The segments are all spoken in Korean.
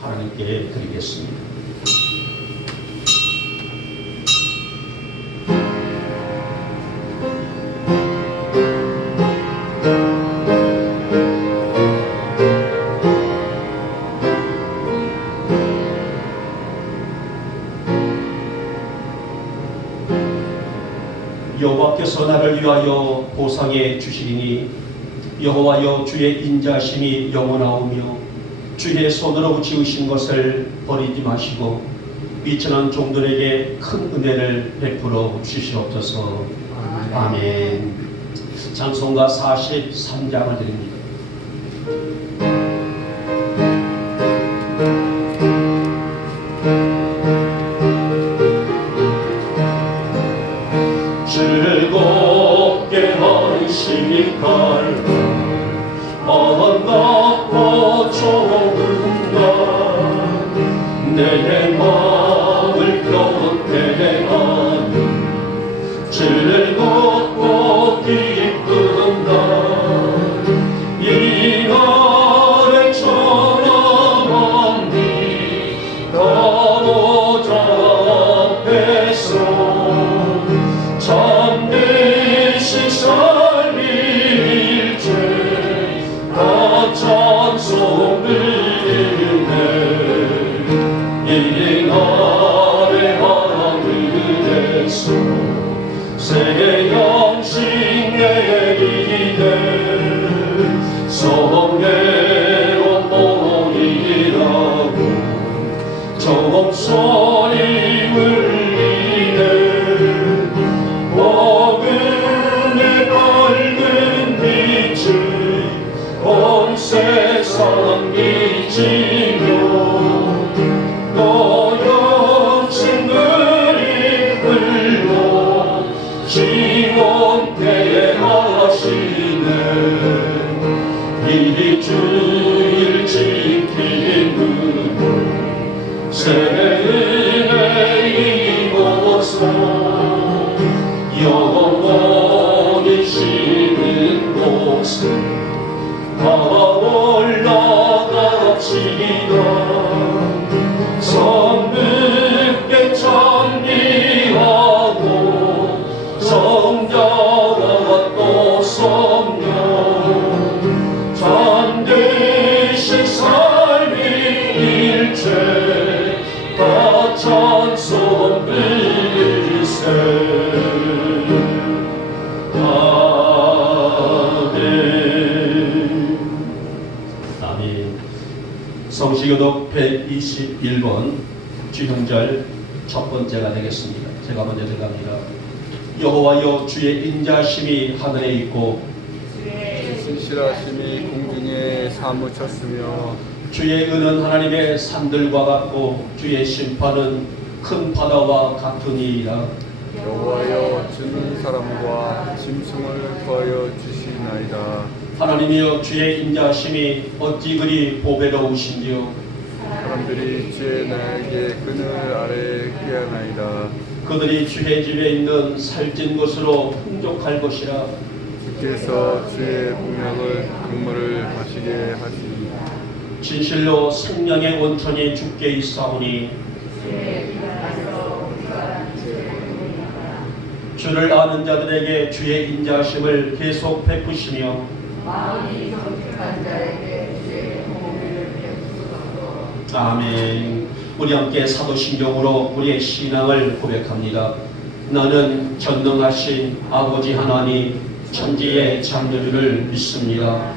하나님께 드리겠습니다. 여호와께서 나를 위하여 보상해 주시리니 여호와여 주의 인자심이 영원하오며 주의 손으로 지으신 것을 버리지 마시고 미천한 종들에게 큰 은혜를 베풀어 주시옵소서. 아멘. 찬송가 43장을 드립니다. 즐겁게 헌신할 반갑고 좋은 날 내 마음을 곁에하는 즐겁고 기쁜 날 이 날에 천함합니다 보좌 앞에서 참되신 살릴죄 다 찬송 드리네 이 날에 하늘에서 새 양식 내리네 성례로 모이라고 종소리 울리네 복음의 밝은 빛을 온 세상 비치며 또 영생들이 흘러 지원케 하시네 이 주일 지키는 새 은혜 이곳에 영원히 쉬는 곳에 다 올라갑시다 성늦게 찬미하고 성자와 또 성령 참되신 삶이 일체 다 찬송 드리세 성시교독 121번 주형절 첫 번째가 되겠습니다. 제가 먼저 들어갑니다. 여호와여 주의 인자심이 하늘에 있고 주의 신실하심이 공중에 사무쳤으며 주의 은은 하나님의 산들과 같고 주의 심판은 큰 바다와 같으니이다. 여호와여 주는 사람과 짐승을 구하여 주시나이다. 하나님이여 주의 인자심이 어찌 그리 보배로우신지요. 사람들이 주의 나에게 그늘 아래 피하나이다. 그들이 주의 집에 있는 살찐 것으로 풍족할 것이라. 주께서 주의 복락을 근무를 하시게 하시니 진실로 생명의 원천이 주께 있사오니 주를 아는 자들에게 주의 인자심을 계속 베푸시며 마음이 성숙한 자에게 주의 공의를 베푸소서. 아멘. 우리 함께 사도신경으로 우리의 신앙을 고백합니다. 나는 전능하신 아버지 하나님 천지의 창조주를 믿습니다.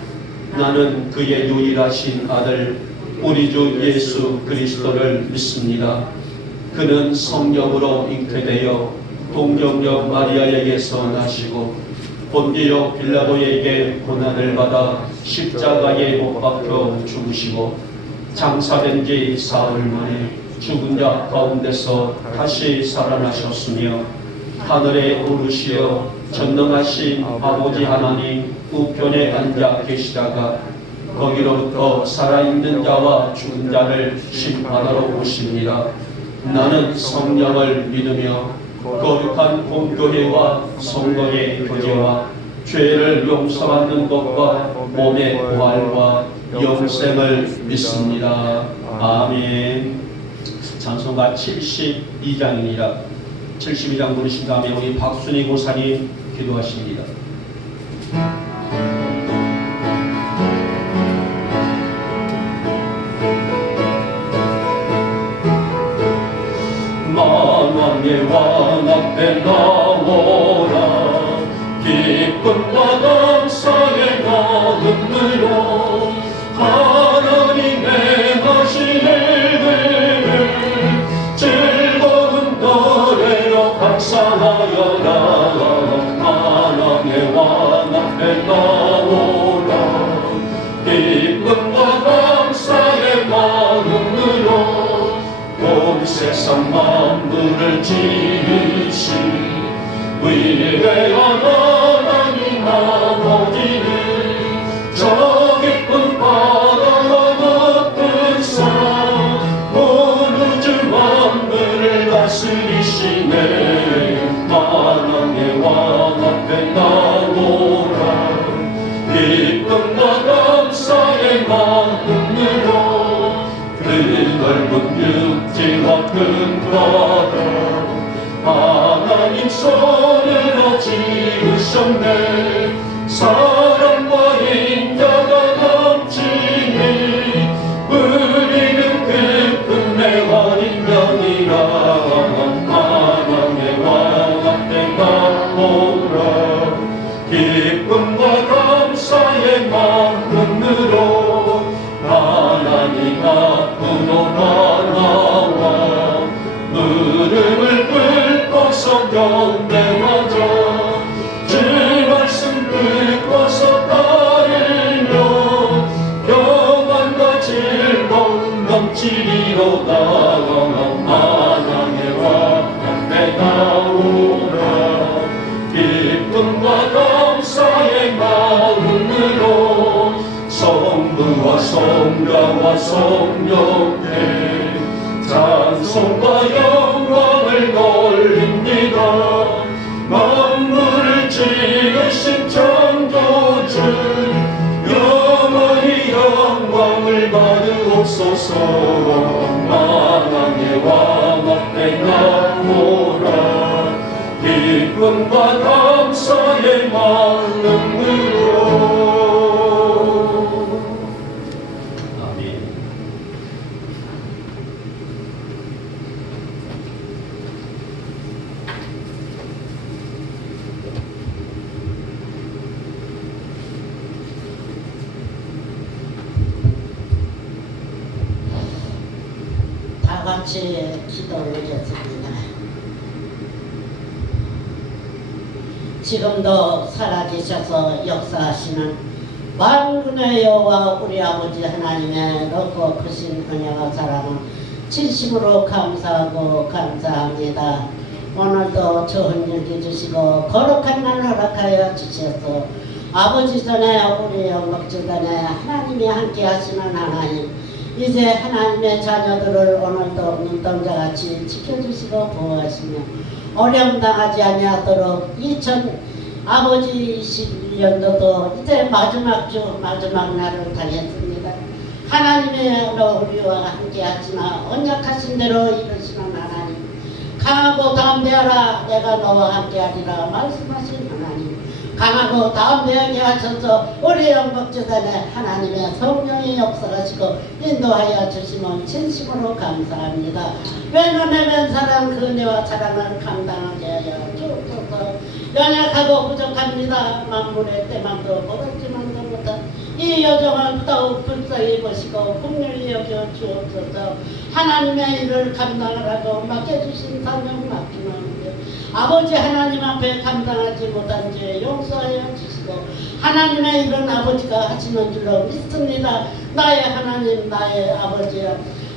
나는 그의 유일하신 아들 우리 주 예수 그리스도를 믿습니다. 그는 성령으로 잉태되어 동정녀 마리아에게서 나시고 본디오 빌라도에게 고난을 받아 십자가에 못 박혀 죽으시고 장사된 지 사흘 만에 죽은 자 가운데서 다시 살아나셨으며 하늘에 오르시어 전능하신 아버지 하나님 우편에 앉아 계시다가 거기로부터 살아있는 자와 죽은 자를 심판하러 오십니다. 나는 성령을 믿으며 거룩한 공교회와 성도의 교제와 죄를 용서받는 것과 몸의 부활과 영생을 믿습니다. 아멘. 찬송가 72장입니다. 72장 부르신 다음에 우리 박순희 고사님 기도하십니다. 만왕의 왕 앞에 나오라. 기쁨과 감사의 마음으로 하나님의 하신 일들을 즐거운 노래로 감사하여라. 만왕의 왕 앞에 나오라. 기쁨과 감사의 마음으로 온 세상 만물을 지으신 위대한 하나님 아버지는 저 깊은 바다와 높은 산 온 우주 만물을 다스리시네. 만왕의 왕 앞에 나오라. 기쁨과 감사의 마음으로 그 넓은 육지와 큰 바다 하나님 손으로 지으셨네. 사랑과 인자가 넘치니 우리는 그 품에 환인병이라. 하나님의 왕 앞에 나오라. 기쁨과 감사의 마음으로 하나님 앞으로 나와 무릎을 꿇고서 경배하자. 주 말씀 듣고서 따르며 평안과 즐거움 넘치리로다. 하나님의 왕 앞에 나오라. 기쁨과 감사의 마음으로 성부와 성자와 성령께 찬송과 영광을 돌립니다. 만물을 지으신 창조주 영원히 영광을 받으옵소서. 만왕의 왕 앞에 나오라. 기쁨과 감사의 마음으로. 아멘. 다 같이 기도 올렸습니다. 지금도 살아계셔서 역사하시는 만군의 여호와 우리 아버지 하나님의 높고 크신 은혜와 사랑을 진심으로 감사하고 감사합니다. 오늘도 좋은 일 주시고 거룩한 날 허락하여 주셔서 아버지 전에 우리 영광주단에 하나님이 함께 하시는 하나님, 이제 하나님의 자녀들을 오늘도 눈동자같이 지켜주시고 보호하시며 어려움 당하지 아니하도록 아버지 21년도도 이제 마지막 주 마지막 날을 당했습니다. 하나님의 우리와 함께 하시나 언약하신 대로 이루시는 하나님, 강하고 담대하라 내가 너와 함께하리라 말씀하신 하나님, 강하고 담대하게 하셔서 우리 영광주단에 하나님의 성령의 역사하시고 인도하여 주시면 진심으로 감사합니다. 외면의 사랑 그 은혜와 사랑을 감당하게 하여 주옵소서. 연약하고 부족합니다. 만물의 때만도 버릇지만도 못한 이 여정을 더욱 불쌍히 보시고 긍휼히 여겨 주옵소서. 하나님의 일을 감당을 하고 맡겨주신 사명 맡기는 아버지 하나님 앞에 감당하지 못한 죄 용서하여 주시고 하나님의 일은 아버지가 하시는 줄로 믿습니다. 나의 하나님 나의 아버지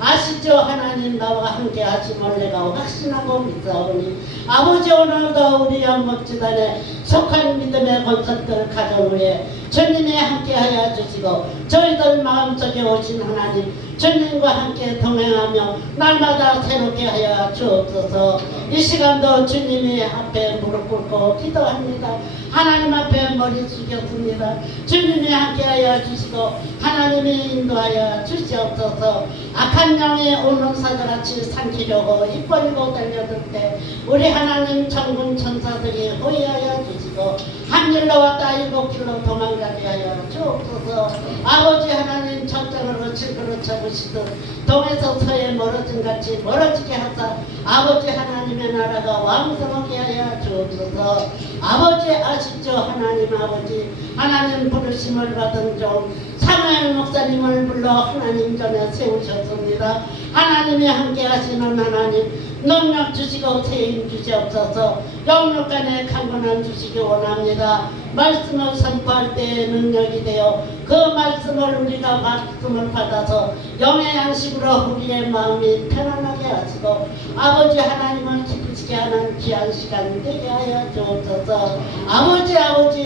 아시죠? 하나님 나와 함께 하심을 내가 확신하고 믿사오니 아버지 오늘도 우리 영목지단에 속한 믿음의 권속들 가정 위에 주님이 함께하여 주시고 저희들 마음속에 오신 하나님 주님과 함께 동행하며 날마다 새롭게 하여 주옵소서. 이 시간도 주님의 앞에 무릎 꿇고 기도합니다. 하나님 앞에 머리 숙였습니다. 주님이 함께하여 주시고 하나님이 인도하여 주시옵소서. 악한 영이 오는 사자같이 삼키려고 입버리고 달려들 때 우리 하나님 천군 천사들이 호위하여 주시고 한 길로 왔다 일곱 길로 도망가게 하여 주옵소서. 아버지 하나님 첫장으로 질그릇 잡으시듯 동에서 서에 멀어진 같이 멀어지게 하사 아버지 하나님의 나라가 왕성하게 하여 주옵소서. 아버지 아시죠? 하나님 아버지 하나님 부르심을 받은 종 사무엘 목사님을 불러 하나님 전에 세우셨습니다. 하나님이 함께 하시는 하나님 능력 주시고 세임 주시옵소서. 영육간에 강건함 주시기 원합니다. 말씀을 선포할 때에 능력이 되어 그 말씀을 우리가 말씀을 받아서 영의 양식으로 우리의 마음이 편안하게 하시고 아버지 하나님을 기쁘시게 하는 귀한 시간 되게 하여 주옵소서. 아버지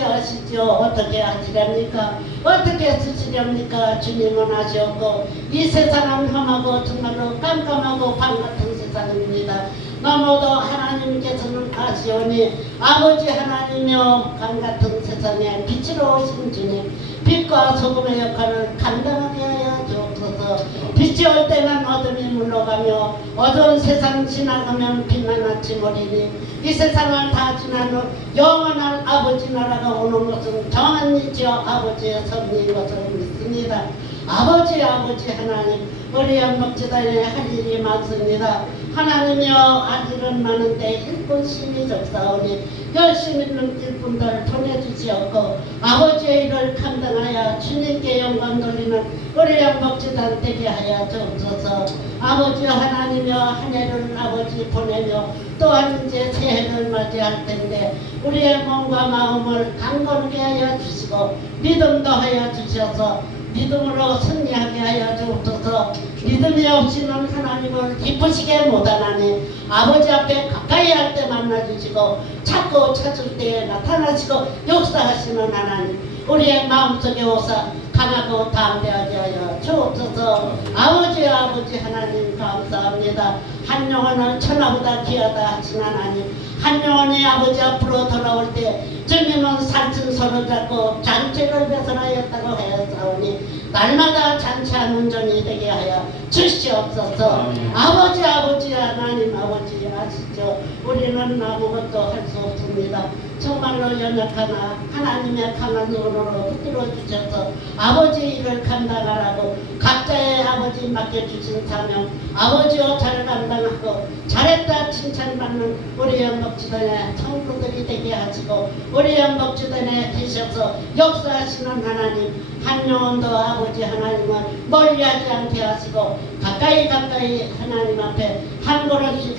아시죠? 어떻게 하시렵니까? 어떻게 쓰시렵니까? 주님은 아시옵고 이 세상은 험하고 정말로 깜깜하고 밤 같은 세상입니다. 너무도 하나님께서는 아시오니 아버지 하나님이여 밤같은 세상에 빛으로 오신 주님 빛과 소금의 역할을 감당하게 하여 주옵소서. 빛이 올 때는 어둠이 물러가며 어두운 세상 지나가면 빛난 아침 오리니 이 세상을 다 지난 후 영원한 아버지 나라가 오는 것은 정한 이지요 아버지의 섭리인 것을 믿습니다. 아버지 하나님 우리 양목지단에 할 일이 많습니다. 하나님이여 할 일은 많은데 일꾼 심히 적사오니 열심히 있는 일꾼들 보내주시옵고 아버지의 일을 감당하여 주님께 영광 돌리는 우리 양목지단 되게 하여 주옵소서. 아버지 하나님이여 한 해를 아버지 보내며 또한 이제 새해를 맞이할 텐데 우리의 몸과 마음을 강건하게 하여 주시고 믿음도 하여 주셔서 믿음으로 승리하게 하여 주옵소서. 믿음이 없이는 하나님을 기쁘시게 못하나니 아버지 앞에 가까이 할 때 만나주시고 찾고 찾을 때에 나타나시고 역사하시는 하나님 우리의 마음속에 오사 강하고 담대하게 하여 주옵소서. 아버지 하나님 감사합니다. 한 영혼은 천하보다 귀하다 하신 하나님 한 영혼이 아버지 앞으로 돌아올 때 주님은 산층 손을 잡고 잔치를 배설하였다고 하였사오니 날마다 잔치하는 전이 되게 하여 주시옵소서. 아버지 하나님 아버지 아시죠? 우리는 아무것도 할 수 없습니다. 정말로 연약하나 하나님의 강한 눈으로 붙들어 주셔서 아버지 일을 감당하라고 각자의 아버지 맡겨주신 사명 아버지와 잘 감당하고 잘했다 칭찬받는 우리 영목지단의 성도들이 되게 하시고 우리 영목지단에 계셔서 역사하시는 하나님 한 영혼도 아버지 하나님을 멀리하지 않게 하시고 가까이 하나님 앞에 한 걸음씩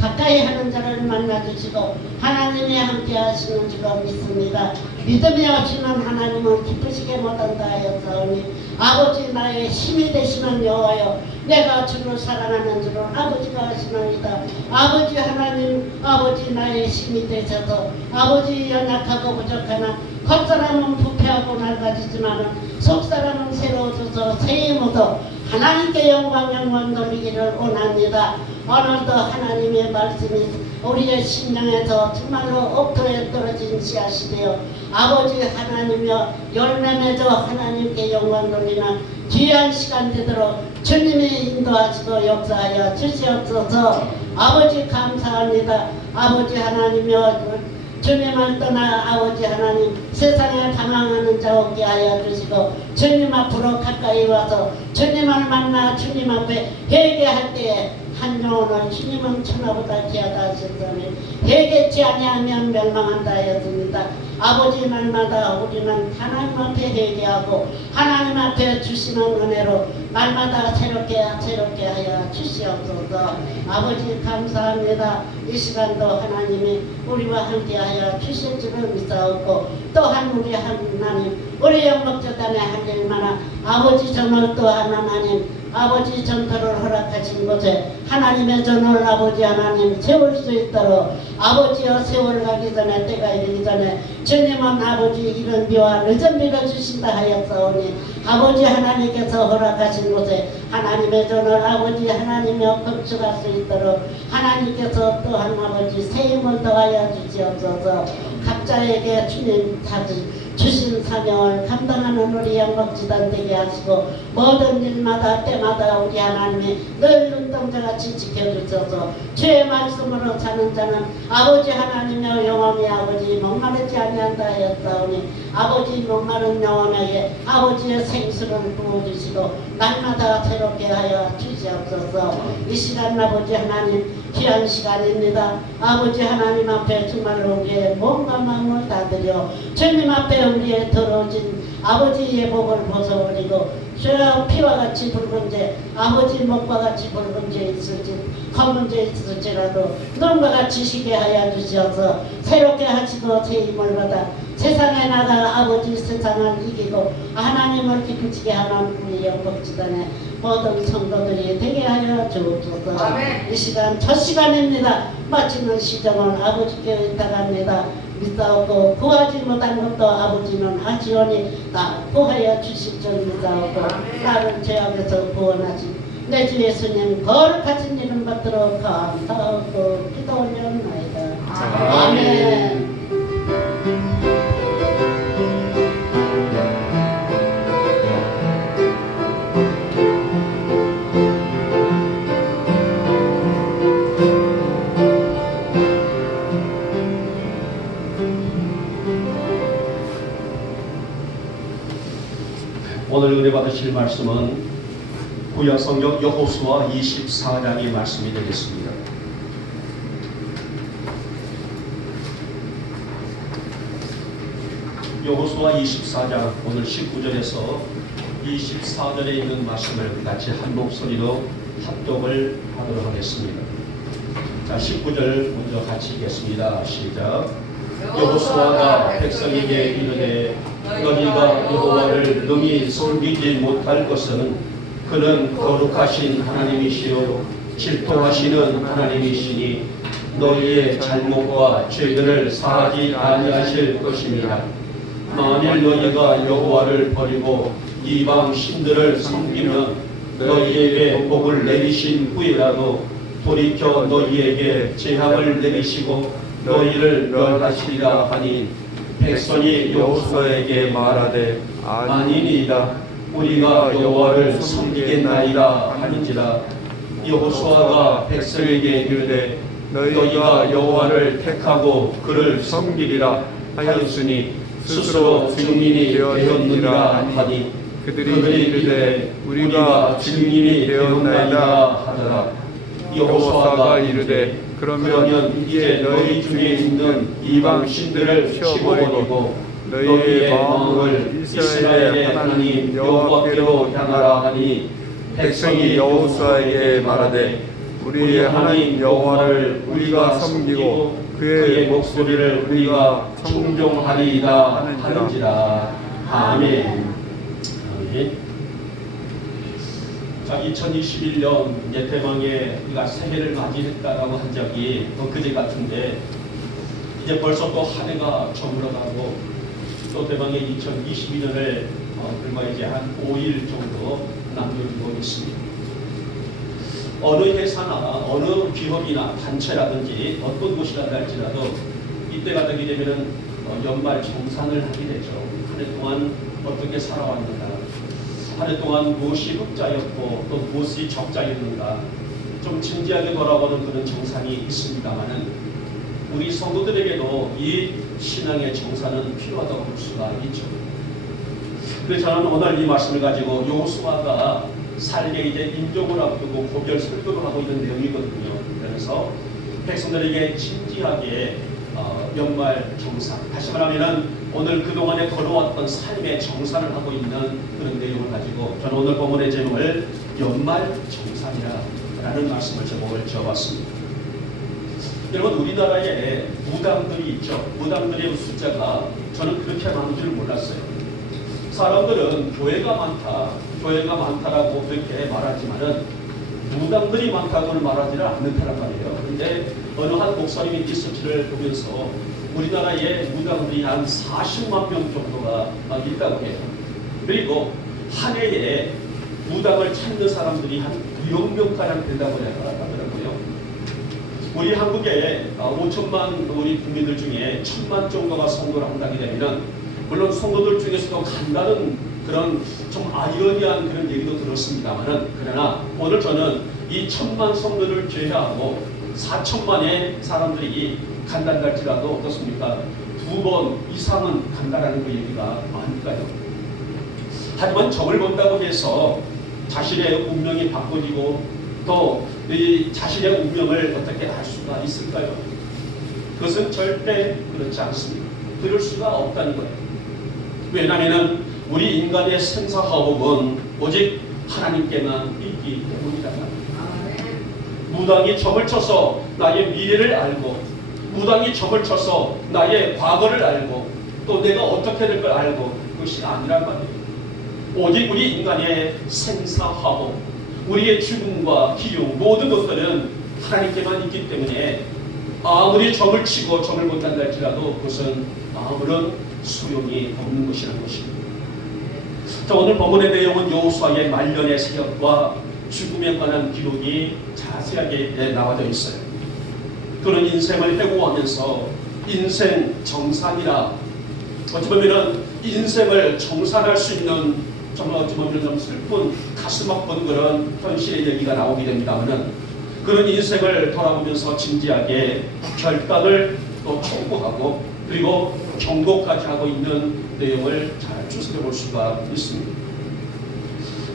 가까이 하는 자를 만나주시고 하나님이 함께 하시는 줄로 믿습니다. 믿음이 없이는 하나님을 기쁘시게 못한다 하였사오니 아버지 나의 힘이 되시는 여호와여 내가 주를 사랑하는 줄을 아버지가 아시나이다. 아버지 하나님 아버지 나의 힘이 되셔서 아버지 연약하고 부족하나 겉사람은 부패하고 낡아지지만 속사람은 새로워져서 새해 모두 하나님께 영광 돌리기를 원합니다. 오늘도 하나님의 말씀이 우리의 심령에서 정말로 옥토에 떨어진 씨앗이 되어 아버지 하나님여 열매 맺어 하나님께 영광 돌리는 귀한 시간 되도록 주님이 인도하시고 역사하여 주시옵소서. 아버지 감사합니다. 아버지 하나님여 주님을 떠나 아버지 하나님 세상에 방황하는 자 없게 하여 주시고 주님 앞으로 가까이 와서 주님을 만나 주님 앞에 회개할 때에 한 영혼을 주님은 천하보다 귀하다 하셨으니 회개치 아니하면 멸망한다 하였습니다. 아버지 날마다 우리는 하나님 앞에 회개하고 하나님 앞에 주시는 은혜로 날마다 새롭게 하여 주시옵소서. 아버지 감사합니다. 이 시간도 하나님이 우리와 함께 하여 주실 줄을 믿사옵고 또한 우리 하나님 우리 영목재단에 할 일마나 아버지 전을 또한 하나님 아버지 전토를 허락하신 곳에 하나님의 전을 아버지 하나님 세울 수 있도록 아버지여 세월 가기 전에 때가 이르기 전에 주님은 아버지 이른 비와 늦은 비를 주신다 하였사오니 아버지 하나님께서 허락하신 곳에 하나님의 전을 아버지 하나님여 건축할 수 있도록 하나님께서 또한 아버지 새 힘을 더하여 주시옵소서. 각자에게 주님 주신 사명을 감당하는 우리 영광지단 되게 하시고 모든 일마다 때마다 우리 하나님의 늘 눈동자같이 지켜주셔서 주의 말씀으로 사는 자는 아버지 하나님의 영원히 아버지 목마르지 아니한다 하였사오니 아버지 목마른 영혼에게 아버지의 생수를 부어주시고 날마다 새롭게 하여 주시옵소서. 이 시간 아버지 하나님 귀한 시간입니다. 아버지 하나님 앞에 정말로 우리의 몸과 마음을 다 드려 주님 앞에 우리의 더러워진 아버지의 복을 벗어버리고 주여 피와 같이 붉은 죄 아버지 목과 같이 붉은 죄 있을지 검은 죄 있을지라도 눈과 같이 쉬게 하여 주시어서 새롭게 하시고 새 힘을 받아 세상에 나가 아버지 세상을 이기고 하나님을 기쁘시게 하는 우리 영광지단의 모든 성도들이 되게 하여 주옵소서. 아멘. 이 시간 첫 시간입니다. 마치는 시정을 아버지께 의탁합니다. 믿사오고 구하지 못한 것도 아버지는 하시오니 나 구하여 주실 줄 믿사오고 나를 죄악에서 구원하신 내 주 예수님 거룩하신 이름 받들어 감사하고 기도 올려옵나이다. 아멘. 오늘 은혜 받으실 말씀은 구약성경 여호수아 24장의 말씀이 되겠습니다. 여호수아 24장 오늘 19절에서 24절에 있는 말씀을 같이 한 목소리로 합독을 하도록 하겠습니다. 자, 19절 먼저 같이 읽겠습니다. 시작. 여호수아가 백성에게 이르되 너희가 여호와를 능히 섬기지 못할 것은 그는 거룩하신 하나님이시요 질투하시는 하나님이시니 너희의 잘못과 죄들을 사하지 아니하실 것입니다. 만일 너희가 여호와를 버리고 이방 신들을 섬기면 너희에게 복을 내리신 후에라도 돌이켜 너희에게 재앙을 내리시고 너희를 멸하시리라 하니 백성이 여호수아에게 말하되 아니니이다. 우리가 여호와를 섬기겠나이다 하는지라. 여호수아가 백성에게 이르되 너희가 여호와를 택하고 그를 섬기리라 하였으니 스스로 증인이 되었느니라 하니 그들이 이르되 우리가 증인이 되었나이다 하더라. 여호수아가 이르되 그러면 이제 너희 중에 있는 이방 신들을 치워버리고 너희의 마음을 이스라엘의 하나님 여호와께로 향하라 하니 백성이 여호수아에게 말하되 우리의 하나님 여호와를 우리가 섬기고 그의 목소리를 우리가 청종하리이다 하는지라. 아멘. 아멘. 자, 2021년 이제 대망의 우리가 새해를 맞이했다라고 한 적이 그제 같은데 이제 벌써 또 한 해가 저물어가고 또 대망의 2022년을 불과 이제 한 5일 정도 남겨두고 있습니다. 어느 회사나 어느 기업이나 단체라든지 어떤 곳이라 할지라도 이때가 되게 되면은 연말 정산을 하게 되죠. 한 해 동안 어떻게 살아왔는가, 한 해 동안 무엇이 흑자였고 또 무엇이 적자였는가 좀 진지하게 돌아보는 그런 정산이 있습니다만은 우리 성도들에게도 이 신앙의 정산은 필요하다고 볼 수가 있죠. 그래서 저는 오늘 이 말씀을 가지고 여호수아가 살게 이제 인종을 앞두고 고별 설교를 하고 있는 내용이거든요. 그래서 백성들에게 진지하게 연말 정산, 다시 말하면 오늘 그동안에 걸어왔던 삶의 정산을 하고 있는 그런 내용을 가지고 저는 오늘 본문의 제목을 연말 정산이라는 말씀을 제목을 지어봤습니다. 여러분, 우리나라에 무당들이 있죠. 무당들의 숫자가 저는 그렇게 많은 줄 몰랐어요. 사람들은 교회가 많다라고 그렇게 말하지만은 무당들이 많다고는 말하지는 않는다란 말이에요. 그런데 어느 한 목사님이 리서치를 보면서 우리나라에 무당들이 한 40만 명 정도가 있다고 해요. 그리고 한 해에 무당을 찾는 사람들이 한 2억 명가량 된다고 하더라고요. 우리 한국에 5천만 우리 국민들 중에 1,000만 정도가 성도를 한다게 되면, 물론 성도들 중에서도 간다는 그런 좀 아이러니한 그런 얘기도 들었습니다만은, 그러나 오늘 저는 이 1,000만 성도를 제외하고 4천만의 사람들이 간다는 할지라도 어떻습니까? 2번 이상은 간다라는 그 얘기가 아닐까요? 하지만 점을 본다고 해서 자신의 운명이 바꿔지고 또 이 자신의 운명을 어떻게 알 수가 있을까요? 그것은 절대 그렇지 않습니다. 그럴 수가 없다는 거예요. 왜냐하면 우리 인간의 생사화복은 오직 하나님께만 있기 때문이다. 무당이 점을 쳐서 나의 미래를 알고, 무당이 점을 쳐서 나의 과거를 알고, 또 내가 어떻게 될 걸 알고, 그것이 아니란 말이에요. 오직 우리 인간의 생사화복, 우리의 죽음과 기용, 모든 것들은 하나님께만 있기 때문에 아무리 점을 치고 점을 본다고 할지라도 그것은 아무런 소용이 없는 것이라는 것입니다. 자, 오늘 본문의 내용은 여호수아의 말년의 사역과 죽음에 관한 기록이 자세하게 나와져 있어요. 그는 인생을 회고하면서 인생 정산이라, 어찌 보면 인생을 정산할 수 있는, 정말 어찌 보면 좀 슬픈 가슴 아픈 그런 현실의 얘기가 나오게 됩니다만은, 그런 인생을 돌아보면서 진지하게 결단을 또 촉구하고 그리고 경고까지 하고 있는 내용을 잘 추스려 볼 수가 있습니다.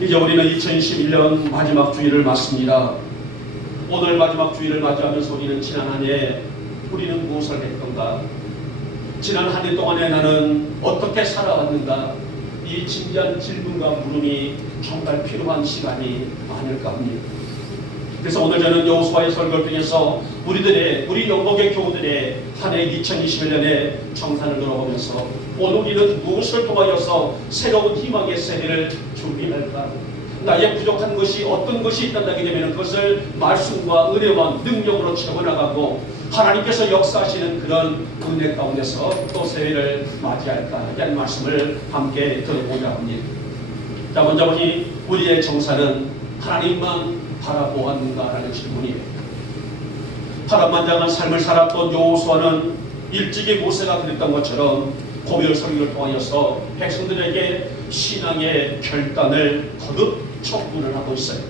이제 우리는 2021년 마지막 주일을 맞습니다. 오늘 마지막 주일을 맞이하면서 우리는 지난 한 해 우리는 무엇을 했던가, 지난 한 해 동안에 나는 어떻게 살아왔는가, 이 진지한 질문과 물음이 정말 필요한 시간이 아닐까 합니다. 그래서 오늘 저는 여호수아의 설교를 통해서 우리 영복의 교우들의 한 해 2021년의 정산을 돌아보면서 오늘 우리는 무엇을 통하여서 새로운 희망의 세대를 준비할까, 나의 부족한 것이 어떤 것이 있다게 되면 그것을 말씀과 은혜와 능력으로 채워나가고 하나님께서 역사하시는 그런 은혜 가운데서 또 새해를 맞이할까 하는 말씀을 함께 들어보자 합니다. 자, 먼저 보니 우리의 정사는 하나님만 바라보았는가라는 질문이에요. 파란만장한 삶을 살았던 여호수아는 일찍이 모세가 그랬던 것처럼 고별 설교를 통하여서 백성들에게 신앙의 결단을 거듭 촉구를 하고 있어요.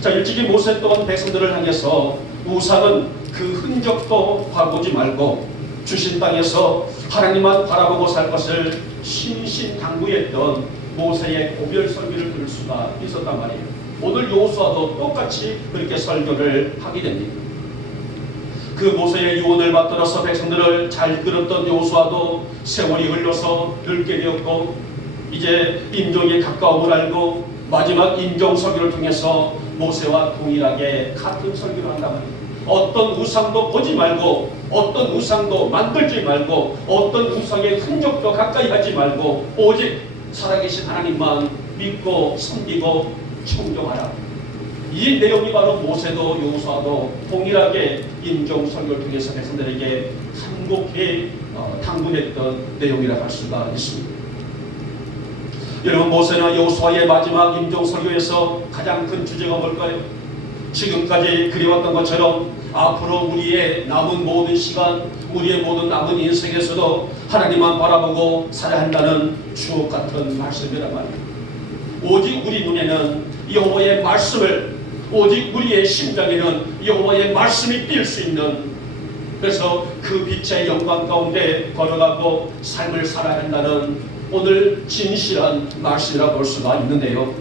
자, 일찍이 모세 또한 백성들을 향해서 우상은 그 흔적도 봐보지 말고 주신 땅에서 하나님만 바라보고 살 것을 신신당부했던 모세의 고별 설교를 들을 수가 있었단 말이에요. 오늘 여호수아도 똑같이 그렇게 설교를 하게 됩니다. 그 모세의 유언을 받들어서 백성들을 잘 이끌었던 여호수아도 세월이 흘러서 늙게 되었고 이제 임종에 가까움을 알고 마지막 임종 설교를 통해서 모세와 동일하게 같은 설교를 한단 말이에요. 어떤 우상도 보지 말고, 어떤 우상도 만들지 말고, 어떤 우상의 흔적도 가까이 하지 말고 오직 살아계신 하나님만 믿고 섬기고 청종하라. 이 내용이 바로 모세도 여호수아도 동일하게 임종 설교를 통해서 백성들에게 간곡히 당부했던 내용이라 할 수가 있습니다. 여러분, 모세나 여호수아의 마지막 임종 설교에서 가장 큰 주제가 뭘까요? 지금까지 그리웠던 것처럼 앞으로 우리의 남은 모든 시간, 우리의 모든 남은 인생에서도 하나님만 바라보고 살아야 한다는 주옥 같은 말씀이란 말이에요. 오직 우리 눈에는 여호와의 말씀을, 오직 우리의 심장에는 여호와의 말씀이 띌 수 있는, 그래서 그 빛의 영광 가운데 걸어가고 삶을 살아야 한다는 오늘 진실한 말씀이라 볼 수가 있는데요.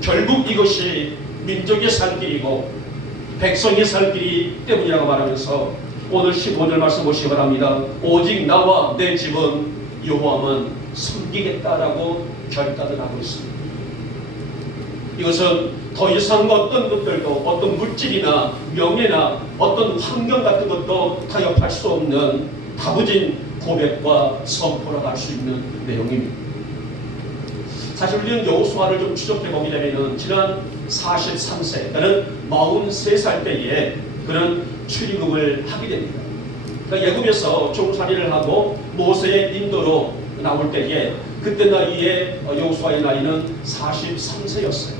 결국 이것이 민족의 살 길이고 백성의 살 길이 때문이라고 말하면서 오늘 15절 말씀 보시기 바랍니다. 오직 나와 내 집은 여호와만 섬기겠다라고 결단을 하고 있습니다. 이것은 더 이상 어떤 것들도, 어떤 물질이나 명예나 어떤 환경 같은 것도 타협할 수 없는 다부진 고백과 선포라고 할 수 있는 내용입니다. 사실 우리는 여호수아를 좀 추적해보게 되면 지난 43세, 그는 43살 때에 그는 출애굽을 하게 됩니다. 그러니까 애굽에서 종살이를 하고 모세의 인도로 나올 때에 그때 나이에 여호수아의 나이는 43세였어요.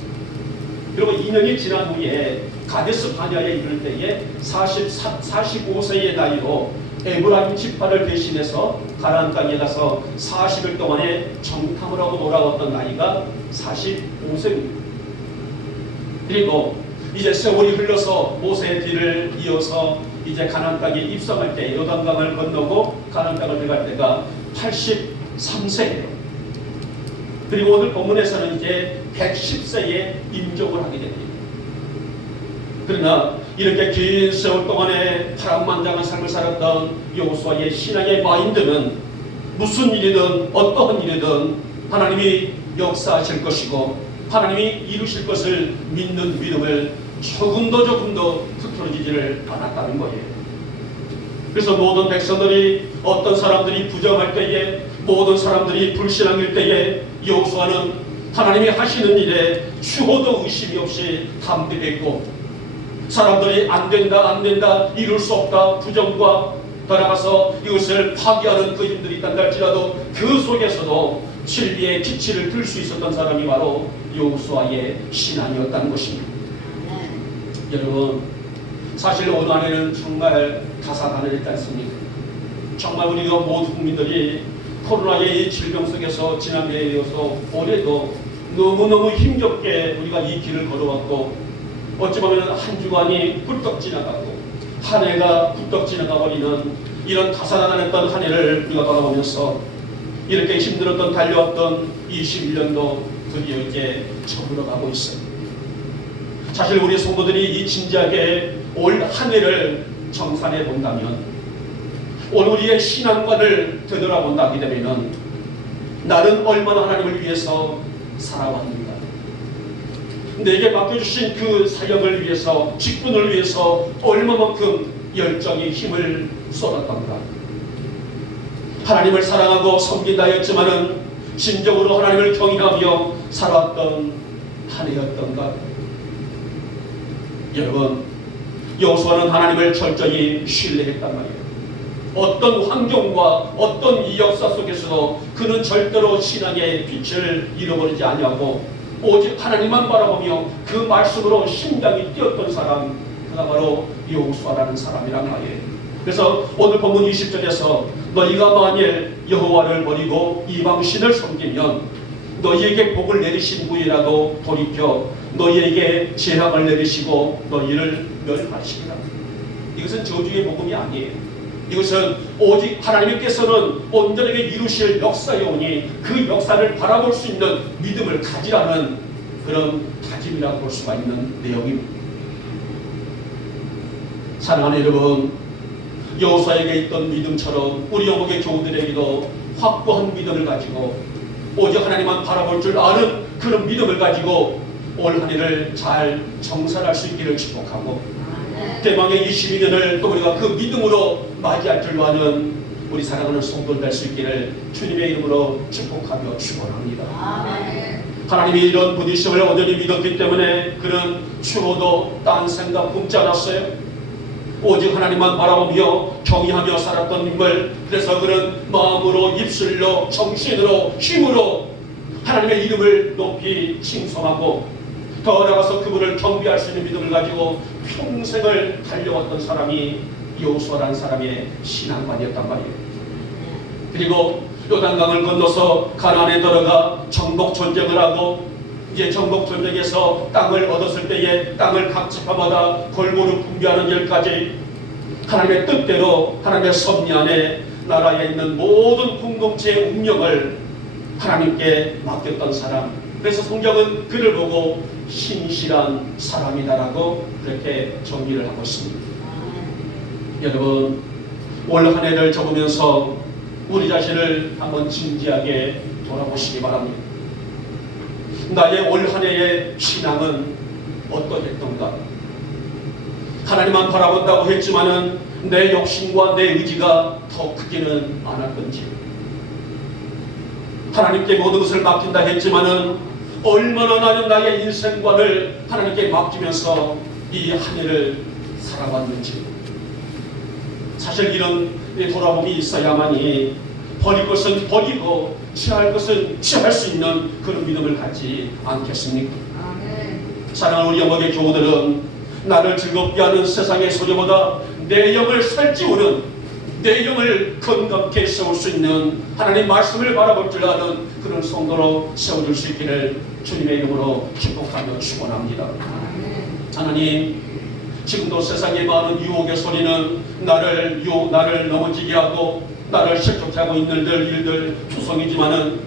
그리고 2년이 지난 후에 가데스 바냐에 이를 때에 45세의 나이로 에브라임 지파를 대신해서 가나안 땅에 가서 40일 동안의 정탐을 하고 돌아왔던 나이가 45세입니다. 그리고 이제 세월이 흘러서 모세의 뒤를 이어서 이제 가나안 땅에 입성할 때 요단강을 건너고 가나안 땅을 들어갈 때가 83세예요. 그리고 오늘 본문에서는 이제 110세에 임종을 하게 됩니다. 그러나 이렇게 긴 세월 동안에 파란만장한 삶을 살았던 여호수아의 신앙의 마인드는 무슨 일이든 어떠한 일이든 하나님이 역사하실 것이고 하나님이 이루실 것을 믿는 믿음을 조금도 흐트러지지를 않았다는 거예요. 그래서 모든 백성들이 어떤 사람들이 부정할 때에 모든 사람들이 불신앙일 때에 여호수아는 하나님이 하시는 일에 추호도 의심이 없이 담대했고 사람들이 안 된다 이룰 수 없다 부정과 더 나아가서 이것을 파괴하는 그 힘들이 있단다 할지라도 그 속에서도 진리의 기치를 들 수 있었던 사람이 바로 여호수아의 신앙이었다는 것입니다. 여러분 사실 오늘 안에는 정말 다사다난했지 않습니까? 정말 우리가 모든 국민들이 코로나의 이 질병 속에서 지난해에 이어서 올해도 너무너무 힘겹게 우리가 이 길을 걸어왔고 어찌 보면 한 주간이 훌떡 지나가고 한 해가 훌떡 지나가 버리는 이런 다사다난했던 한 해를 우리가 바라보면서 이렇게 힘들었던 달려왔던 21년도 드디어 이제 저물어가고 있어요. 사실 우리 성도들이 이 진지하게 올 한 해를 정산해 본다면 오늘 우리의 신앙관을 되돌아본다게 되면 나는 얼마나 하나님을 위해서 살아왔는가, 내게 맡겨주신 그 사역을 위해서 직분을 위해서 얼마만큼 열정의 힘을 쏟았던가, 하나님을 사랑하고 섬긴다 했지만은 진정으로 하나님을 경외하며 살았던 한 해였던가. 여러분 여호수아는 하나님을 철저히 신뢰했단 말이에요. 어떤 환경과 어떤 이 역사 속에서도 그는 절대로 신앙의 빛을 잃어버리지 아니하고 오직 하나님만 바라보며 그 말씀으로 심장이 뛰었던 사람, 그가 바로 여호수아라는 사람이란 말이에요. 그래서 오늘 본문 20절에서 너희가 만일 여호와를 버리고 이방신을 섬기면 너희에게 복을 내리신 후이라도 돌이켜 너희에게 재앙을 내리시고 너희를 멸하시리라. 이것은 저주의 복음이 아니에요. 이것은 오직 하나님께서는 온전하게 이루실 역사여오니 그 역사를 바라볼 수 있는 믿음을 가지라는 그런 다짐이라고 볼 수가 있는 내용입니다. 사랑하는 여러분, 여호수아에게 있던 믿음처럼 우리 영국의 교우들에게도 확고한 믿음을 가지고 오직 하나님만 바라볼 줄 아는 그런 믿음을 가지고 올 한 해를 잘 정산할 수 있기를 축복하고 대망의 22년을 또 우리가 그 믿음으로 맞이할 줄 아는 우리 사랑하는 성도들 될 수 있기를 주님의 이름으로 축복하며 축원합니다. 하나님이 이런 분이심을 온전히 믿었기 때문에 그는 추호도 딴 생각 품지 않았어요. 오직 하나님만 바라보며 경외하며 살았던 인물. 그래서 그는 마음으로, 입술로, 정신으로, 힘으로 하나님의 이름을 높이 칭송하고 더 나아가서 그분을 경배할 수 있는 믿음을 가지고 평생을 달려왔던 사람이 여호수아라는 사람의 신앙관이었단 말이에요. 그리고 요단강을 건너서 가나안에 들어가 정복 전쟁을 하고 이제 정복 전쟁에서 땅을 얻었을 때에 땅을 각 지파마다 골고루 분배하는 일까지 하나님의 뜻대로 하나님의 섭리 안에 나라에 있는 모든 공동체의 운명을 하나님께 맡겼던 사람. 그래서 성경은 그를 보고 신실한 사람이다라고 그렇게 정의를 하고 있습니다. 여러분 올 한 해를 적으면서 우리 자신을 한번 진지하게 돌아보시기 바랍니다. 나의 올 한 해의 신앙은 어떠했던가? 하나님만 바라본다고 했지만은 내 욕심과 내 의지가 더 크지는 않았던지, 하나님께 모든 것을 맡긴다 했지만은 얼마나 나는 나의 인생관을 하나님께 맡기면서 이 한 해를 살아왔는지. 사실 이런 돌아봄이 있어야만이 버릴 것은 버리고 취할 것은 취할 수 있는 그런 믿음을 갖지 않겠습니까? 아멘. 사랑하는 우리 영광의 교우들은 나를 즐겁게 하는 세상의 소리보다 내 영을 살찌우는, 내 영을 건강케 세울 수 있는 하나님 말씀을 바라볼 줄 아는 그런 성도로 세워줄 수 있기를 주님의 이름으로 축복하며 축원합니다. 하나님, 지금도 세상에 많은 유혹의 소리는 나를 넘어지게 하고 나를 실족해 하고 있는 일들 투성이지만은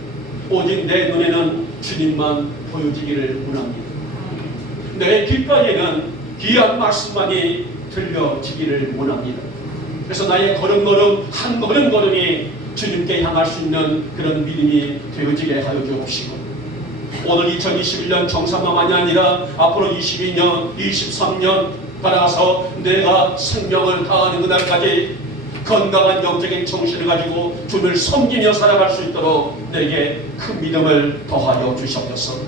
오직 내 눈에는 주님만 보여지기를 원합니다. 내 귓가에는 귀한 말씀만이 들려지기를 원합니다. 그래서 나의 걸음걸음 한 걸음걸음이 주님께 향할 수 있는 그런 믿음이 되어지게 하여 주옵시고, 오늘 2021년 정상만이 아니라 앞으로 22년, 23년 따라가서 내가 생명을 다하는 그날까지 건강한 영적인 정신을 가지고 주님을 섬기며 살아갈 수 있도록 내게 큰 믿음을 더하여 주시옵소서.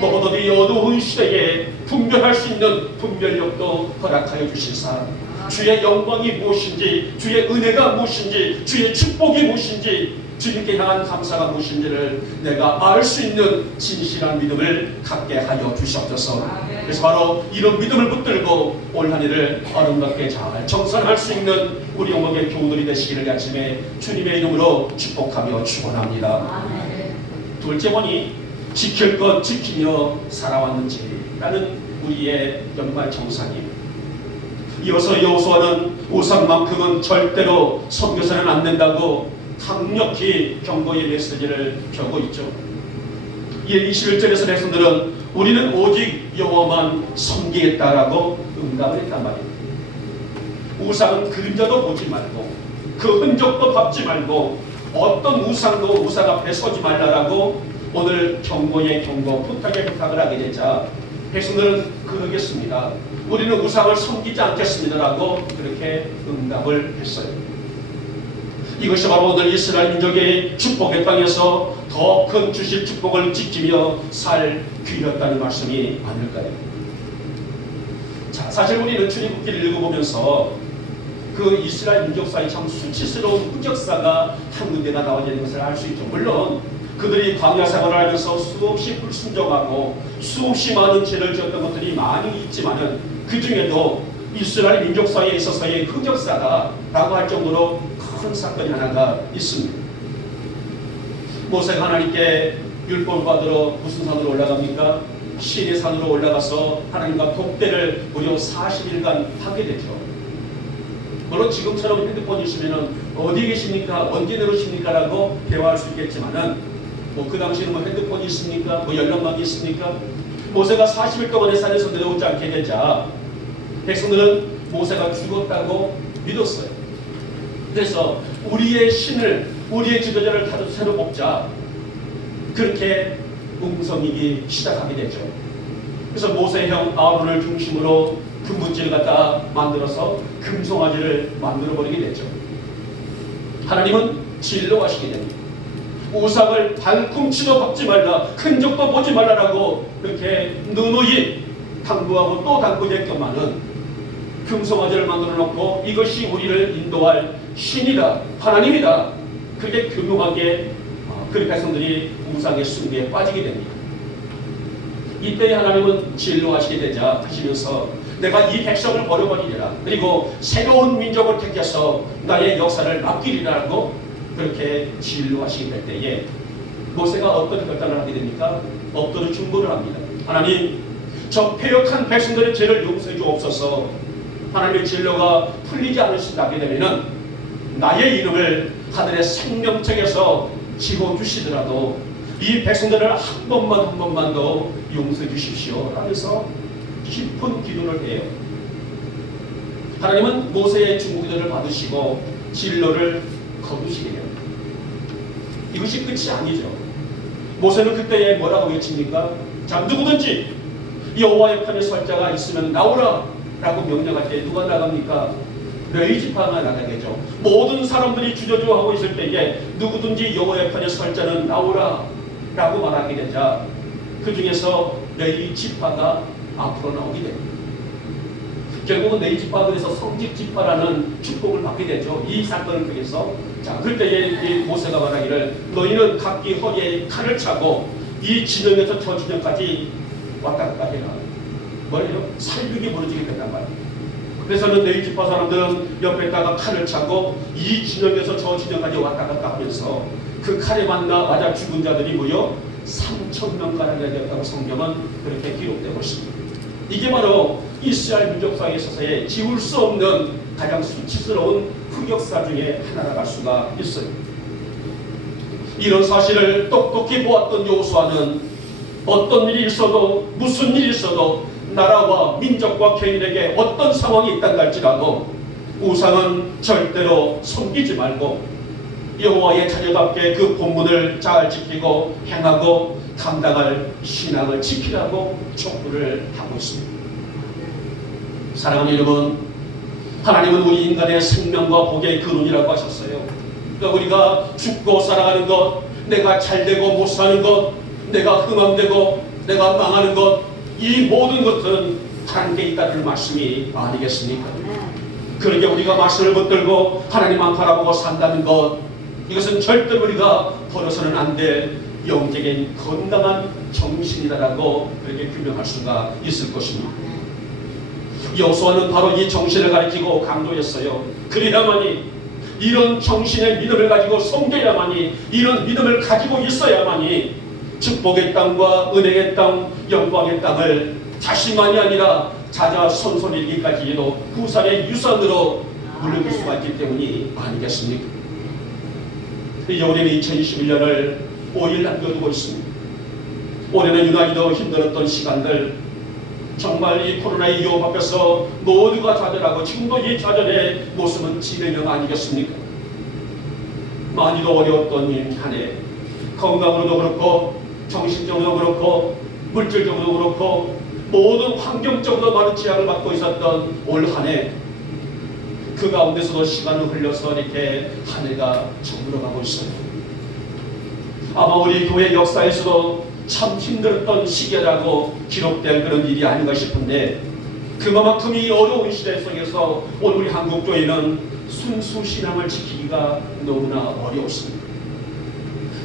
무엇보다 이 어두운 시대에 분별할 수 있는 분별력도 허락하여 주시사, 주의 영광이 무엇인지, 주의 은혜가 무엇인지, 주의 축복이 무엇인지, 주님께 향한 감사가 무엇인지를 내가 알 수 있는 진실한 믿음을 갖게 하여 주시옵소서. 그래서 바로 이런 믿음을 붙들고 올 한 해를 아름답게 잘 정산할 수 있는 우리 영광의 교우들이 되시기를 아침에 주님의 이름으로 축복하며 축원합니다. 둘째 번이 지킬 것 지키며 살아왔는지라는 우리의 연말 정상입니다. 이어서 여호수아는 우상만큼은 절대로 섬겨서는 안 된다고 강력히 경고의 메시지를 펴고 있죠. 이에 21절에서 백성들은 우리는 오직 여호와만 섬기겠다라고 응답을 했단 말입니다. 우상은 그림자도 보지 말고 그 흔적도 밟지 말고 어떤 우상도 우상 앞에 서지 말라라고 오늘 경고의 경고, 부탁의 부탁을 하게 되자 백성들은 그러겠습니다, 우리는 우상을 섬기지 않겠습니다라고 그렇게 응답을 했어요. 이것이 바로 오늘 이스라엘 민족의 축복의 땅에서 더 큰 주실 축복을 지키며 살 길이었다는 말씀이 아닐까요? 자, 사실 우리는 출애굽기를 읽어보면서 그 이스라엘 민족사의 참 수치스러운 흑역사가 한 군데가 나와 있는 것을 알 수 있죠. 물론 그들이 광야 생활을 하면서 수없이 불순종하고 수없이 많은 죄를 지었던 것들이 많이 있지만은 그 중에도 이스라엘 민족사에 있어서의 흑역사다라고 할 정도로 큰 사건이 하나가 있습니다. 모세가 하나님께 율법을 받으러 무슨 산으로 올라갑니까? 시내 산으로 올라가서 하나님과 독대를 무려 40일간 하게 되죠. 물론 지금처럼 핸드폰이 있으면 어디 계십니까? 언제 내려오십니까? 라고 대화할 수 있겠지만은 그 당시에는 핸드폰이 있습니까? 연락망이 있습니까? 모세가 40일 동안의 산에서 내려오지 않게 되자 백성들은 모세가 죽었다고 믿었어요. 그래서 우리의 신을, 우리의 지도자를 다시 새로 뽑자, 그렇게 웅성이기 시작하게 되죠. 그래서 모세의 형 아론을 중심으로 금붙지를 갖다 만들어서 금송아지를 만들어버리게 되죠. 하나님은 진노하시게 됩니다. 우상을 발꿈치도 밟지 말라, 흔적도 보지 말라라고 그렇게 누누이 당부하고 또 당부했건만은 금송아지를 만들어 놓고 이것이 우리를 인도할 신이다, 하나님이다, 그렇게 교묘하게 그 백성들이 우상의 숭배에 빠지게 됩니다. 이때 하나님은 진노하시게 되자 하시면서 내가 이 백성을 버려버리리라, 그리고 새로운 민족을 택해서 나의 역사를 맡기리라고 그렇게 진노하시게 될 때에 모세가 어떤 결단을 하게 됩니까? 엎드려 중보를 합니다. 하나님, 저 패역한 백성들의 죄를 용서해 주옵소서. 하나님의 진노가 풀리지 않으신다게 되면은 나의 이름을 하늘의 생명책에서 지워주시더라도 이 백성들을 한 번만 더 용서해 주십시오 라면서 깊은 기도를 해요. 하나님은 모세의 중보기도를 받으시고 진노를 거두시게 됩니다. 이것이 끝이 아니죠. 모세는 그때에 뭐라고 외칩니까? 자, 누구든지 여호와의 편에 설 자가 있으면 나오라 라고 명령할 때 누가 나갑니까? 너희 지파가 나가겠죠. 모든 사람들이 주저주저하고 있을 때에 누구든지 여호와의 편에 설 자는 나오라 라고 말하게 되자 그 중에서 너희 지파가 앞으로 나오게 됩니다. 결국은 네 지파들에서 성직 지파라는 축복을 받게 되죠. 이 사건을 통해서. 자, 그럴 때에 이 모세가 말하기를 너희는 각기 허리에 칼을 차고 이 진영에서 저 진영까지 왔다 갔다 해라. 뭐예요? 살육이 벌어지게 된단 말이에요. 그래서는 네 지파 사람들은 옆에다가 칼을 차고 이 진영에서 저 진영까지 왔다 갔다 하면서 그 칼에 맞아 죽은 자들이 무려 3,000명가량이 되었다고 성경은 그렇게 기록되고 있습니다. 이게 바로 이스라엘 민족사에 있어서의 지울 수 없는 가장 수치스러운 흑역사 중에 하나라고 할 수가 있어요. 이런 사실을 똑똑히 보았던 여호수아는 어떤 일이 있어도 무슨 일이 있어도 나라와 민족과 개인에게 어떤 상황이 있다고 할지라도 우상은 절대로 섬기지 말고 여호와의 자녀답게 그 본분을 잘 지키고 행하고 감당할 신앙을 지키라고 촉구를 하고 있습니다. 사랑하는 여러분, 하나님은 우리 인간의 생명과 복의 근원이라고 하셨어요. 그러니까 우리가 죽고 살아가는 것, 내가 잘되고 못 사는 것, 내가 흥망되고 내가 망하는 것, 이 모든 것은 하나님께 있다는 말씀이 아니겠습니까? 그러게 우리가 말씀을 붙들고 하나님만 바라보고 산다는 것, 이것은 절대 우리가 버려서는 안 될 영적인 건강한 정신이다라고 그렇게 규명할 수가 있을 것입니다. 여호수아는 바로 이 정신을 가리키고 강조했어요. 그래야만이 이런 정신의 믿음을 가지고 섬겨야만이 이런 믿음을 가지고 있어야만이 축복의 땅과 은혜의 땅, 영광의 땅을 자신만이 아니라 자자손손 일기까지도 후산의 유산으로 물려줄 수가 있기 때문이 아니겠습니까? 이제 우리는 2021년을 5일 남겨두고 있습니다. 올해는 유난히도 힘들었던 시간들, 정말 이 코로나의 위협 앞에서 모두가 좌절하고 지금도 이 좌절의 모습은 진행형 아니겠습니까? 많이도 어려웠던 한 해, 건강으로도 그렇고 정신적으로도 그렇고 물질적으로도 그렇고 모든 환경적으로 많은 제약을 받고 있었던 올 한 해, 그 가운데서도 시간을 흘려서 이렇게 한 해가 저물어가고 있어요. 아마 우리 교회 역사에서도 참 힘들었던 시기라고 기록될 그런 일이 아닌가 싶은데, 그만큼 이 어려운 시대 속에서 오늘 우리 한국교회는 순수 신앙을 지키기가 너무나 어려웠습니다.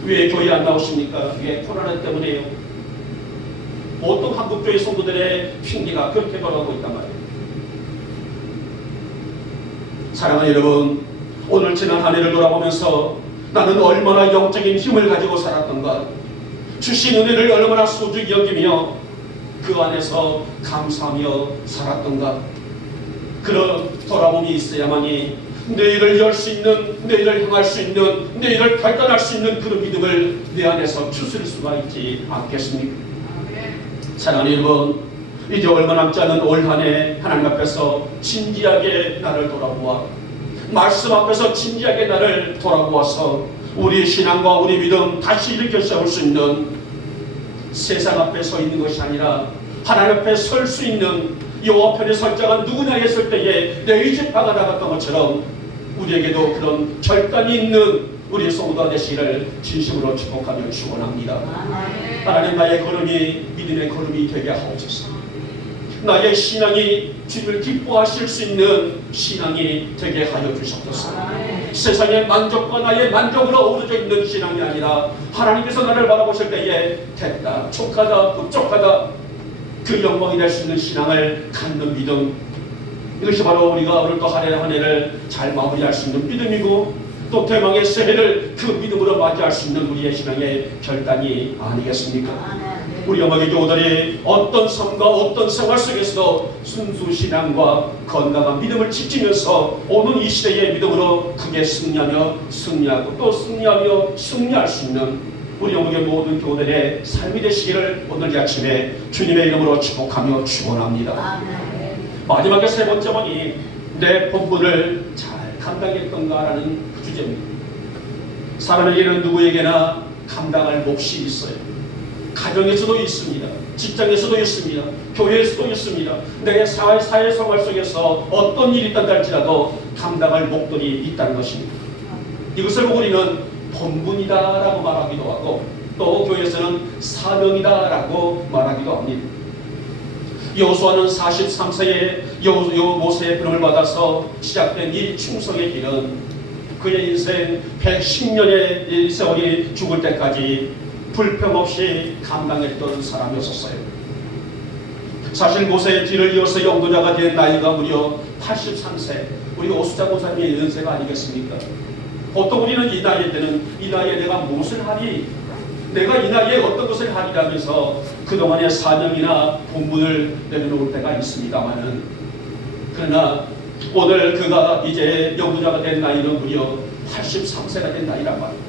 왜 교회 안 나오십니까? 왜 코로나 때문에요. 보통 한국교회 성도들의 핑계가 그렇게 돌아오고 있단 말이에요. 사랑하는 여러분, 오늘 지난 한 해를 돌아보면서 나는 얼마나 영적인 힘을 가지고 살았던가, 주신 은혜를 얼마나 소중히 여기며 그 안에서 감사하며 살았던가, 그런 돌아봄이 있어야만이 내일을 열 수 있는, 내일을 향할 수 있는, 내일을 발전할 수 있는 그런 믿음을 내 안에서 추스릴 수가 있지 않겠습니까? 사랑하는 여러분, 이제 얼마 남지 않은 올 한 해 하나님 앞에서 진지하게 나를 돌아보아, 말씀 앞에서 진지하게 나를 돌아보아서 우리 신앙과 우리 믿음 다시 일으켜 세울 수 있는, 세상 앞에 서 있는 것이 아니라 하나님 앞에 설 수 있는 여호와 편에 설 자가 누구냐 했을 때에 네 지파가 나갔던 것처럼 우리에게도 그런 결단이 있는 우리 성도가 되시기를 진심으로 축복하며 축원합니다. 하나님, 나의 걸음이 믿음의 걸음이 되게 하옵소서. 나의 신앙이 주님을 기뻐하실 수 있는 신앙이 되게 하여 주셨소서. 세상의 만족과 나의 만족으로 어우러져 있는 신앙이 아니라 하나님께서 나를 바라보실 때에 됐다, 족하다, 흡족하다, 그 영광이 될 수 있는 신앙을 갖는 믿음, 이것이 바로 우리가 오늘 또 한 해를 잘 마무리할 수 있는 믿음이고, 또 대망의 새해를 그 믿음으로 맞이할 수 있는 우리의 신앙의 결단이 아니겠습니까? 우리 어머니 교우들이 어떤 삶과 어떤 생활 속에서도 순수 신앙과 건강한 믿음을 지키면서 오는 이 시대의 믿음으로 크게 승리하며 승리하고 또 승리하며 승리할 수 있는 우리 영국의 모든 교우들의 삶이 되시기를 오늘 이 아침에 주님의 이름으로 축복하며 축원합니다. 마지막에 세 번째 번이 내 본분을 잘 감당했던가라는 그 주제입니다. 사람에게는 누구에게나 감당할 몫이 있어요. 가정에서도 있습니다. 직장에서도 있습니다. 교회에서도 있습니다. 내 사회 생활 속에서 어떤 일이 있다고 할지라도 감당할 몫들이 있다는 것입니다. 이것을 우리는 본분이다라고 말하기도 하고 또 교회에서는 사명이다라고 말하기도 합니다. 여호수아는 43세에 모세의 부름을 받아서 시작된 이 충성의 길은 그의 인생 110년의 세월이 죽을 때까지 불평 없이 감당했던 사람이었어요. 사실 모세의 뒤를 이어서 영도자가 된 나이가 무려 83세, 우리 오수자 목사님의 연세가 아니겠습니까? 보통 우리는 이 나이 때는 이 나이에 내가 무엇을 하리, 내가 이 나이에 어떤 것을 하리라면서 그동안의 사명이나 본분을 내려놓을 때가 있습니다만은, 그러나 오늘 그가 이제 영도자가 된 나이는 무려 83세가 된 나이란 말입니다.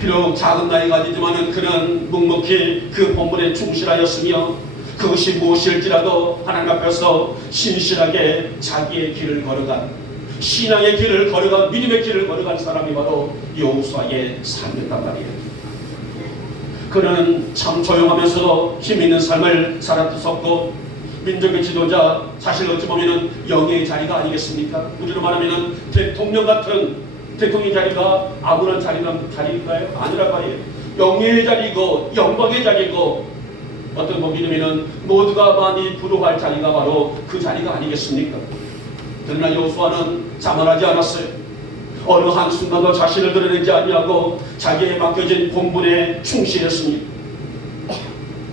비록 작은 나이가 아니지만 그는 묵묵히 그 본분에 충실하였으며, 그것이 무엇일지라도 하나님 앞에서 신실하게 자기의 길을 걸어간, 신앙의 길을 걸어간, 믿음의 길을 걸어간 사람이 바로 여호수아의 삶이었단 말이에요. 그는 참 조용하면서도 힘있는 삶을 살았었고, 민족의 지도자, 사실 어찌 보면 영예의 자리가 아니겠습니까? 우리로 말하면 대통령 같은, 대통령 자리가 아무런 자리인가요? 아니란 말이에요. 영예의 자리고 영광의 자리고, 어떤 분 믿으면 모두가 많이 부러워할 자리가 바로 그 자리가 아니겠습니까? 그러나 여호수아는 자만하지 않았어요. 어느 한순간도 자신을 드러내지 아니하고 자기에 맡겨진 본분에 충실했습니다.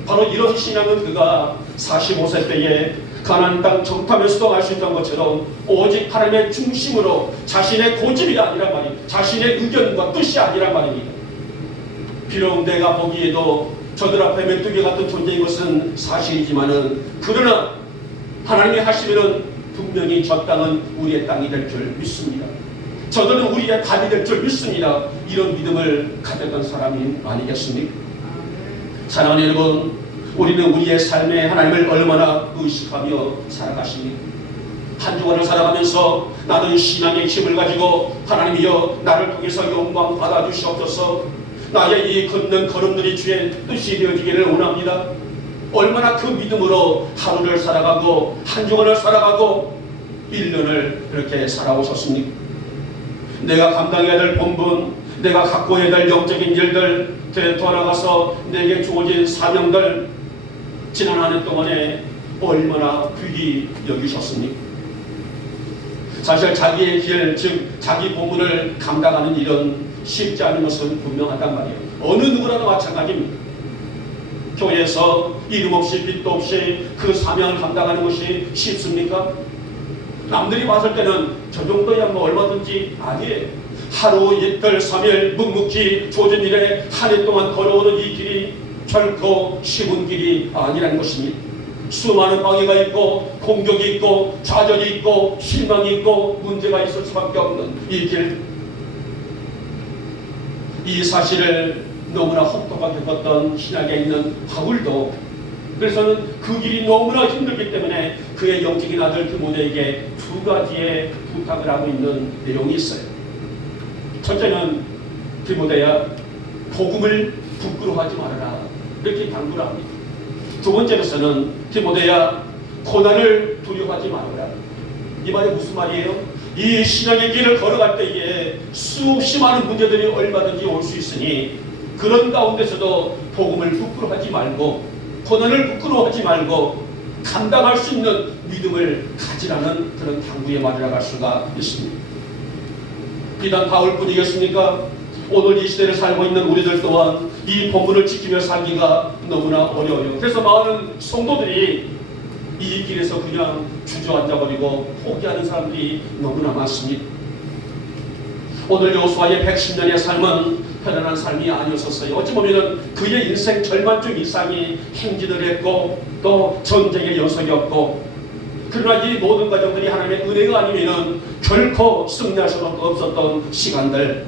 바로 이런 신앙은 그가 45세 때에 가나안 땅 정탐에서도 알 수 있던 것처럼 오직 하나님의 중심으로, 자신의 고집이 아니란 말이에요. 자신의 의견과 뜻이 아니란 말입니다. 비록 내가 보기에도 저들 앞에 메뚜기 같은 존재인 것은 사실이지만은, 그러나 하나님이 하시면은 분명히 저 땅은 우리의 땅이 될 줄 믿습니다. 저들은 우리의 답이 될 줄 믿습니다. 이런 믿음을 가졌던 사람이 아니겠습니까? 사랑하는 여러분, 우리는 우리의 삶에 하나님을 얼마나 의식하며 살아가십니까? 한 주간을 살아가면서 나는 신앙의 힘을 가지고 하나님이여 나를 통해서 영광 받아주시옵소서, 나의 이 걷는 걸음들이 주의 뜻이 되어지기를 원합니다. 얼마나 그 믿음으로 하루를 살아가고 한 주간을 살아가고 1년을 그렇게 살아오셨습니까? 내가 감당해야 될 본분, 내가 갖고 해야 될 영적인 일들, 돌아가서 내게 주어진 사명들, 지난 한 해 동안에 얼마나 귀히 여기셨습니까? 사실 자기의 길, 즉 자기 본분을 감당하는 일은 쉽지 않은 것은 분명하단 말이에요. 어느 누구라도 마찬가지입니다. 교회에서 이름 없이 빛도 없이 그 사명을 감당하는 것이 쉽습니까? 남들이 봤을 때는 저 정도야 뭐 얼마든지 아니에요. 하루, 이틀, 3일 묵묵히 조전 일에 한 해 동안 걸어오는 이 길이 결코 쉬운 길이 아니라는 것입니다. 수많은 방해가 있고 공격이 있고 좌절이 있고 실망이 있고 문제가 있을 수밖에 없는 이 길, 이 사실을 너무나 혹독하게 겪었던 신약에 있는 바울도, 그래서는 그 길이 너무나 힘들기 때문에 그의 영적인 아들 디모데에게 2가지의 부탁을 하고 있는 내용이 있어요. 첫째는 디모데야, 복음을 부끄러워하지 말아라, 이렇게 당부를 합니다. 두 번째로서는 디모데야, 고난을 두려워하지 말아라. 이 말이 무슨 말이에요? 이 신앙의 길을 걸어갈 때에 수없이 많은 문제들이 얼마든지 올 수 있으니 그런 가운데서도 복음을 부끄러워하지 말고, 고난을 부끄러워하지 말고 감당할 수 있는 믿음을 가지라는 그런 당부의 말이라고 할 수가 있습니다. 비단 바울뿐이겠습니까? 오늘 이 시대를 살고 있는 우리들 또한 이 본분을 지키며 살기가 너무나 어려워요. 그래서 많은 성도들이 이 길에서 그냥 주저앉아버리고 포기하는 사람들이 너무나 많습니다. 오늘 여호수아의 110년의 삶은 편안한 삶이 아니었었어요. 어찌 보면 그의 인생 절반쯤 이상이 행진을 했고 또 전쟁의 연속이었고, 그러나 이 모든 과정들이 하나님의 은혜가 아니면 결코 승리할 수 없었던 시간들.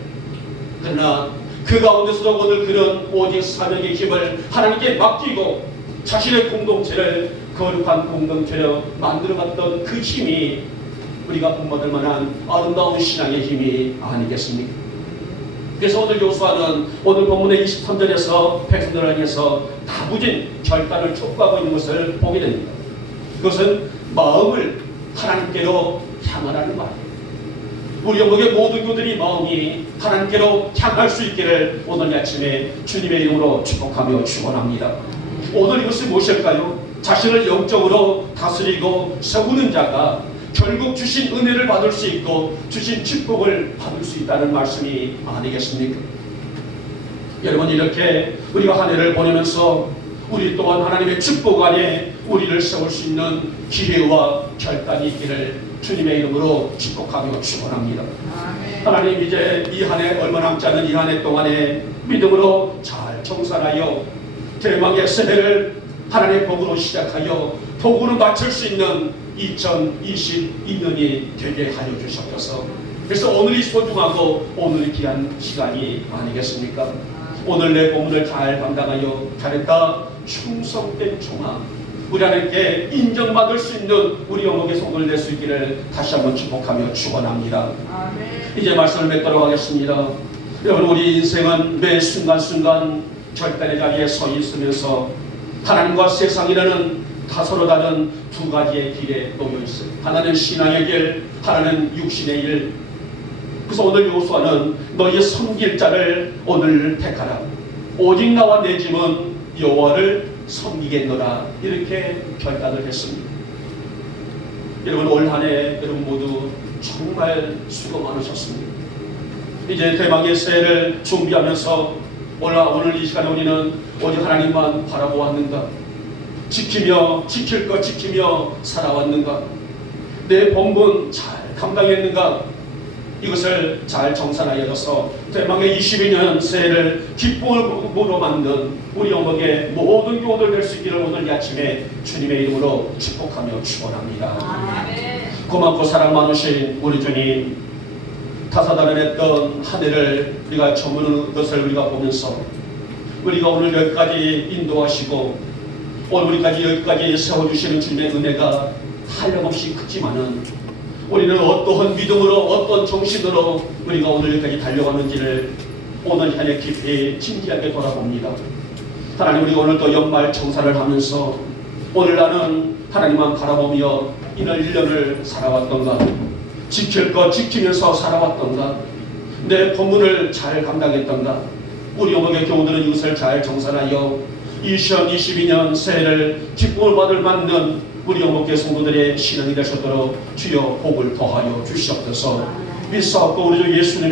그러나 그 가운데서도 오늘 그런 오직 사명의 힘을 하나님께 맡기고 자신의 공동체를 거룩한 공동체로 만들어갔던 그 힘이 우리가 본받을 만한 아름다운 신앙의 힘이 아니겠습니까? 그래서 오늘 여호수아는 오늘 본문의 23절에서 백성들을 향해서 다부진 결단을 촉구하고 있는 것을 보게 됩니다. 그것은 마음을 하나님께로 향하라는 말이에요. 우리 영국의 모든 교들이 마음이 하나님께로 향할 수 있기를 오늘 아침에 주님의 이름으로 축복하며 축원합니다. 오늘 이것이 무엇일까요? 자신을 영적으로 다스리고 세우는 자가 결국 주신 은혜를 받을 수 있고 주신 축복을 받을 수 있다는 말씀이 아니겠습니까? 여러분, 이렇게 우리가 한 해를 보내면서 우리 또한 하나님의 축복 안에 우리를 세울 수 있는 기회와 결단이 있기를 주님의 이름으로 축복하며 축원합니다. 하나님, 이제 이 한 해 얼마 남지 않은 이 한 해 동안에 믿음으로 잘 청산하여 대망의 새해를 하나님의 복으로 시작하여 복으로 맞출 수 있는 2022년이 되게 하여 주셨소서. 그래서 오늘이 소중하고 오늘이 귀한 시간이 아니겠습니까? 오늘 내 본문을 잘 감당하여 잘했다 충성된 종아, 우리 하나님께 인정받을 수 있는 우리 영혼의 손을 낼 수 있기를 다시 한번 축복하며 축원합니다. 이제 말씀을 맺도록 하겠습니다. 여러분, 우리 인생은 매 순간순간 절단의 자리에 서 있으면서 하나님과 세상이라는 서로 다른 두 가지의 길에 놓여 있어요. 하나는 신앙의 길, 하나는 육신의 일. 그래서 오늘 여호수아는 너희 섬길 자를 오늘 택하라. 오직 나와 내 집은 여호와를 섬기겠노라. 이렇게 결단을 했습니다. 여러분, 올 한 해 여러분 모두 정말 수고 많으셨습니다. 이제 대망의 새해를 준비하면서 오늘 이 시간에 우리는 오직 하나님만 바라보았는가? 지키며 지킬 것 지키며 살아왔는가? 내 본분 잘 감당했는가? 이것을 잘 정산하여서 대망의 22년 새해를 기쁨으로 만든 우리 영혼의 모든 교훈을 낼 수 있기를 오늘 이 아침에 주님의 이름으로 축복하며 축원합니다. 고맙고 사랑 많으신 우리 주님, 다사다난했던 한 해를 우리가 저무는 것을 우리가 보면서 우리가 오늘 여기까지 인도하시고 오늘 우리까지 여기까지 세워주시는 주님의 은혜가 한량없이 크지만은 우리는 어떠한 믿음으로 어떤 정신으로 우리가 오늘 여기까지 달려가는지를 오늘 한 해 깊이 진지하게 돌아봅니다. 하나님, 우리가 오늘 또 연말 청산을 하면서 오늘 나는 하나님만 바라보며 이날 1년을 살아왔던가, 지킬 것 지키면서 살아왔던가, 내 본분을 잘 감당했던가, 우리 영혼의 교우들은 이것을 잘 정산하여 2022년 새해를 기쁨을 받을 맞는 우리 영혼의 성도들의 신앙이 되셨도록 주여 복을 더하여 주시옵소서. 믿사옵고 우리 주 예수님의